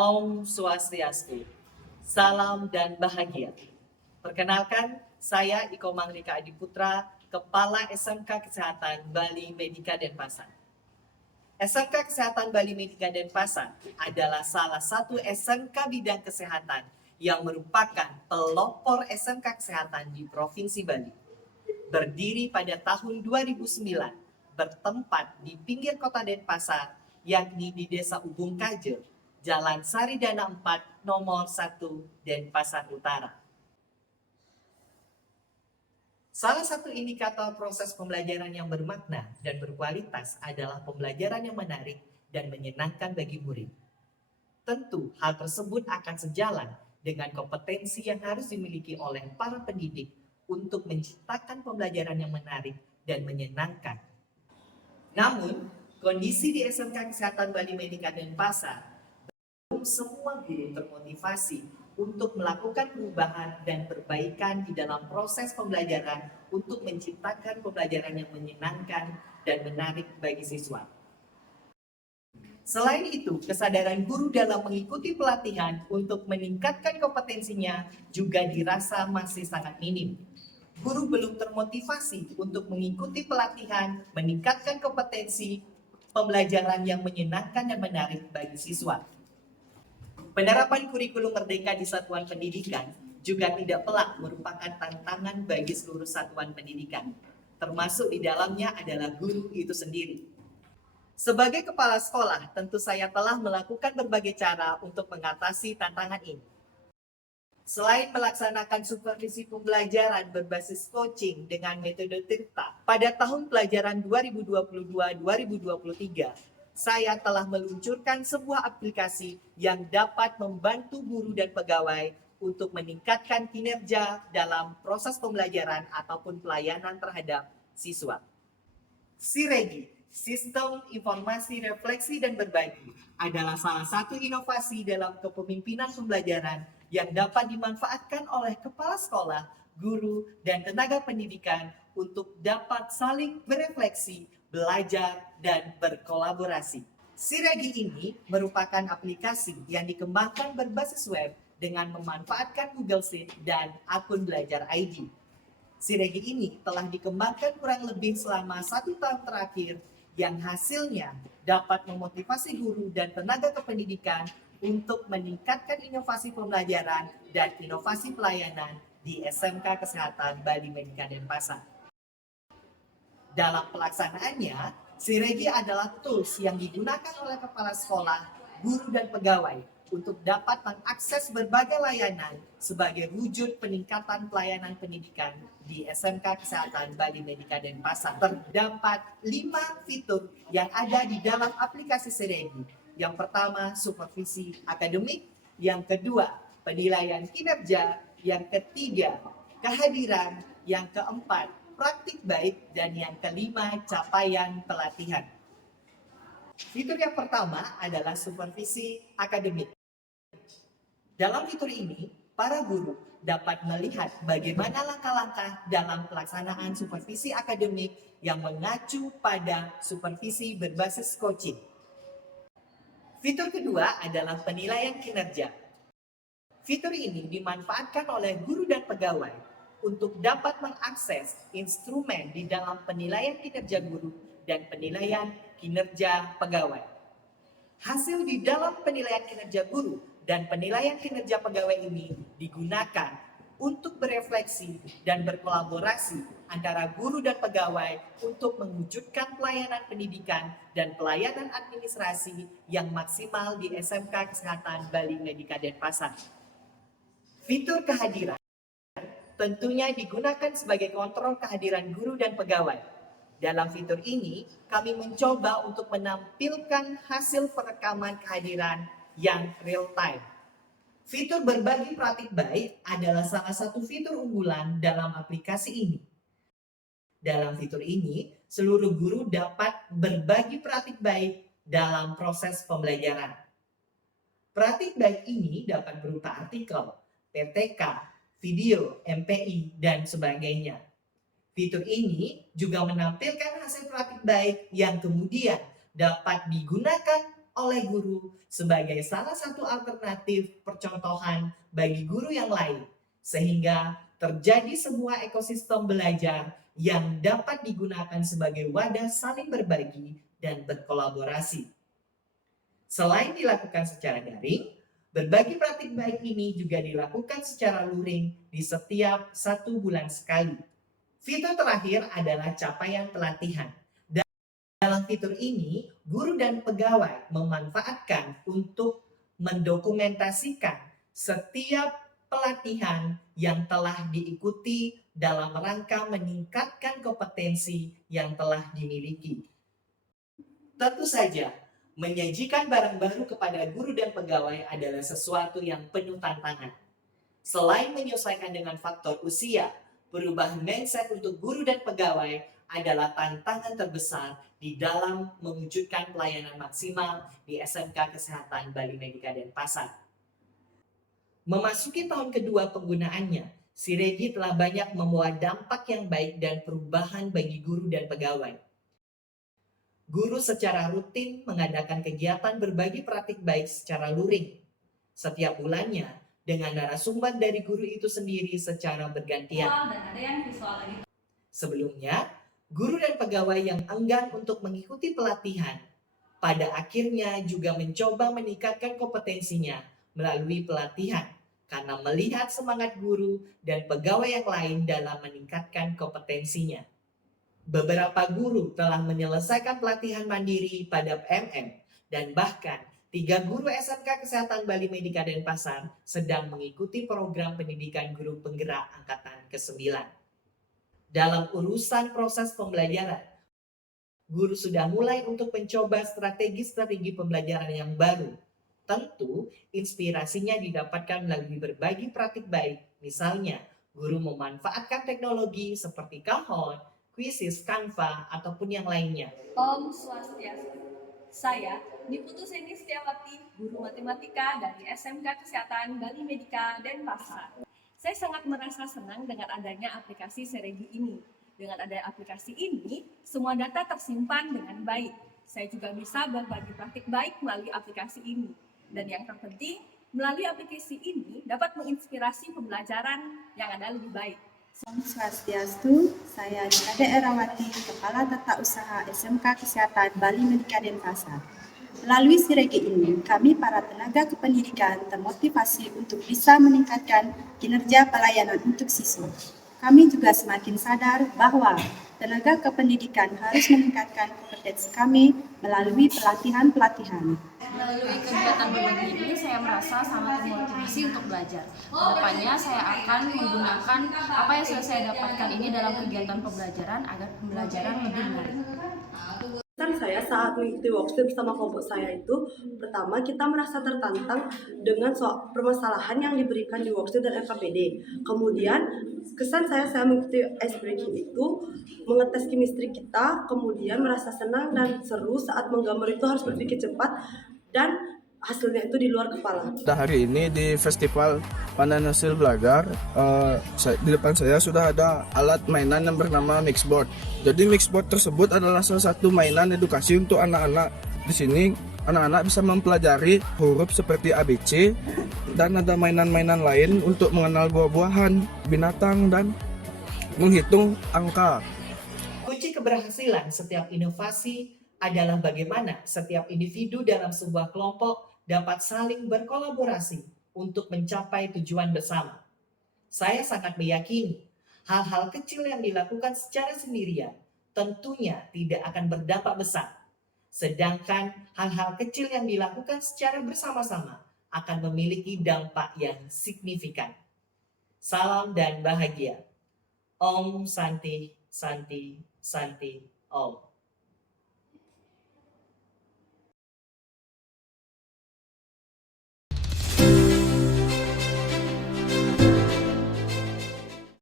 Om Swastiastu. Salam dan bahagia. Perkenalkan, saya Iko Mangrika Adiputra, Kepala SMK Kesehatan Bali Medika Denpasar. SMK Kesehatan Bali Medika Denpasar adalah salah satu SMK bidang kesehatan yang merupakan pelopor SMK Kesehatan di Provinsi Bali. Berdiri pada tahun 2009, bertempat di pinggir kota Denpasar, yakni di Desa Ubung Kaje, Jalan Saridana 4, nomor 1, Denpasar Utara. Salah satu indikator proses pembelajaran yang bermakna dan berkualitas adalah pembelajaran yang menarik dan menyenangkan bagi murid. Tentu, hal tersebut akan sejalan dengan kompetensi yang harus dimiliki oleh para pendidik untuk menciptakan pembelajaran yang menarik dan menyenangkan. Namun, kondisi di SMK Kesehatan Bali Medika Denpasar belum semua guru termotivasi untuk melakukan perubahan dan perbaikan di dalam proses pembelajaran untuk menciptakan pembelajaran yang menyenangkan dan menarik bagi siswa. Selain itu, kesadaran guru dalam mengikuti pelatihan untuk meningkatkan kompetensinya juga dirasa masih sangat minim. Guru belum termotivasi untuk mengikuti pelatihan, meningkatkan kompetensi pembelajaran yang menyenangkan dan menarik bagi siswa. Penerapan kurikulum merdeka di satuan pendidikan juga tidak pelak merupakan tantangan bagi seluruh satuan pendidikan, termasuk di dalamnya adalah guru itu sendiri. Sebagai kepala sekolah, tentu saya telah melakukan berbagai cara untuk mengatasi tantangan ini. Selain melaksanakan supervisi pembelajaran berbasis coaching dengan metode Tirta, pada tahun pelajaran 2022-2023, saya telah meluncurkan sebuah aplikasi yang dapat membantu guru dan pegawai untuk meningkatkan kinerja dalam proses pembelajaran ataupun pelayanan terhadap siswa. Siregi, Sistem Informasi Refleksi dan Berbagi, adalah salah satu inovasi dalam kepemimpinan pembelajaran yang dapat dimanfaatkan oleh kepala sekolah, guru, dan tenaga pendidikan untuk dapat saling berefleksi, belajar, dan berkolaborasi. Siregi ini merupakan aplikasi yang dikembangkan berbasis web dengan memanfaatkan Google Sheet dan akun Belajar ID. Siregi ini telah dikembangkan kurang lebih selama 1 tahun terakhir yang hasilnya dapat memotivasi guru dan tenaga kependidikan untuk meningkatkan inovasi pembelajaran dan inovasi pelayanan di SMK Kesehatan Bali Medika Denpasar. Dalam pelaksanaannya, Siregi adalah tools yang digunakan oleh kepala sekolah, guru, dan pegawai untuk dapat mengakses berbagai layanan sebagai wujud peningkatan pelayanan pendidikan di SMK Kesehatan Bali Medika Denpasar. Terdapat 5 fitur yang ada di dalam aplikasi Siregi. Yang pertama, supervisi akademik. Yang kedua, penilaian kinerja. Yang ketiga, kehadiran. Yang keempat, praktik baik. Dan yang kelima, capaian pelatihan. Fitur yang pertama adalah supervisi akademik. Dalam fitur ini, para guru dapat melihat bagaimana langkah-langkah dalam pelaksanaan supervisi akademik yang mengacu pada supervisi berbasis coaching. Fitur kedua adalah penilaian kinerja. Fitur ini dimanfaatkan oleh guru dan pegawai untuk dapat mengakses instrumen di dalam penilaian kinerja guru dan penilaian kinerja pegawai. Hasil di dalam penilaian kinerja guru dan penilaian kinerja pegawai ini digunakan untuk berefleksi dan berkolaborasi antara guru dan pegawai untuk mewujudkan pelayanan pendidikan dan pelayanan administrasi yang maksimal di SMK Kesehatan Bali Medika Denpasar. Fitur kehadiran tentunya digunakan sebagai kontrol kehadiran guru dan pegawai. Dalam fitur ini, kami mencoba untuk menampilkan hasil perekaman kehadiran yang real time. Fitur berbagi praktik baik adalah salah satu fitur unggulan dalam aplikasi ini. Dalam fitur ini, seluruh guru dapat berbagi praktik baik dalam proses pembelajaran. Praktik baik ini dapat berupa artikel, PTK, video, MPI, dan sebagainya. Fitur ini juga menampilkan hasil praktik baik yang kemudian dapat digunakan oleh guru sebagai salah satu alternatif percontohan bagi guru yang lain, sehingga terjadi sebuah ekosistem belajar yang dapat digunakan sebagai wadah saling berbagi dan berkolaborasi. Selain dilakukan secara daring, berbagi praktik baik ini juga dilakukan secara luring di setiap 1 bulan sekali. Fitur terakhir adalah capaian pelatihan. Dalam fitur ini, guru dan pegawai memanfaatkan untuk mendokumentasikan setiap pelatihan yang telah diikuti dalam rangka meningkatkan kompetensi yang telah dimiliki. Tentu saja, menyajikan barang baru kepada guru dan pegawai adalah sesuatu yang penuh tantangan. Selain menyesuaikan dengan faktor usia, perubahan mindset untuk guru dan pegawai adalah tantangan terbesar di dalam mewujudkan pelayanan maksimal di SMK Kesehatan Bali Medika Denpasar. Memasuki tahun kedua penggunaannya, Siregi telah banyak membawa dampak yang baik dan perubahan bagi guru dan pegawai. Guru secara rutin mengadakan kegiatan berbagi praktik baik secara luring. Setiap bulannya, dengan narasumber dari guru itu sendiri secara bergantian. Sebelumnya, guru dan pegawai yang enggan untuk mengikuti pelatihan, pada akhirnya juga mencoba meningkatkan kompetensinya melalui pelatihan karena melihat semangat guru dan pegawai yang lain dalam meningkatkan kompetensinya. Beberapa guru telah menyelesaikan pelatihan mandiri pada PMM dan bahkan 3 guru SMK Kesehatan Bali Medika Denpasar sedang mengikuti program pendidikan guru penggerak angkatan ke-9. Dalam urusan proses pembelajaran, guru sudah mulai untuk mencoba strategi-strategi pembelajaran yang baru. Tentu, inspirasinya didapatkan melalui berbagi praktik baik. Misalnya, guru memanfaatkan teknologi seperti Kahoot, Quizzes, Canva, ataupun yang lainnya. Om Swastiastu. Saya Niputu Seni Setiawati, guru matematika dari SMK Kesehatan Bali Medika Denpasar. Saya sangat merasa senang dengan adanya aplikasi Siregi ini. Dengan adanya aplikasi ini, semua data tersimpan dengan baik. Saya juga bisa berbagi praktik baik melalui aplikasi ini. Dan yang terpenting, melalui aplikasi ini dapat menginspirasi pembelajaran yang ada lebih baik. Om Swastiastu, saya Kade Erawati, Kepala Tata Usaha SMK Kesehatan Bali Medika Denpasar. Melalui Siregi ini, kami para tenaga kependidikan termotivasi untuk bisa meningkatkan kinerja pelayanan untuk siswa. Kami juga semakin sadar bahwa tenaga kependidikan harus meningkatkan kompetensi kami melalui pelatihan-pelatihan. Melalui kegiatan berbagi ini, saya merasa sangat termotivasi untuk belajar. Kedepannya, saya akan menggunakan apa yang sudah saya dapatkan ini dalam kegiatan pembelajaran agar pembelajaran lebih menarik. Saya saat mengikuti workshop bersama kelompok saya itu, pertama kita merasa tertantang dengan permasalahan yang diberikan di workshop dan FKPD. Kemudian kesan saya mengikuti ice breaking itu mengetes chemistry kita, kemudian merasa senang dan seru saat menggambar itu harus berpikir cepat dan hasilnya itu di luar kepala. Hari ini di Festival Panen Hasil Belajar, di depan saya sudah ada alat mainan yang bernama Mixboard. Jadi Mixboard tersebut adalah salah satu mainan edukasi untuk anak-anak. Di sini anak-anak bisa mempelajari huruf seperti ABC dan ada mainan-mainan lain untuk mengenal buah-buahan, binatang, dan menghitung angka. Kunci keberhasilan setiap inovasi adalah bagaimana setiap individu dalam sebuah kelompok dapat saling berkolaborasi untuk mencapai tujuan bersama. Saya sangat meyakini hal-hal kecil yang dilakukan secara sendirian tentunya tidak akan berdampak besar. Sedangkan hal-hal kecil yang dilakukan secara bersama-sama akan memiliki dampak yang signifikan. Salam dan bahagia. Om Santi, Santi, Santi, Om.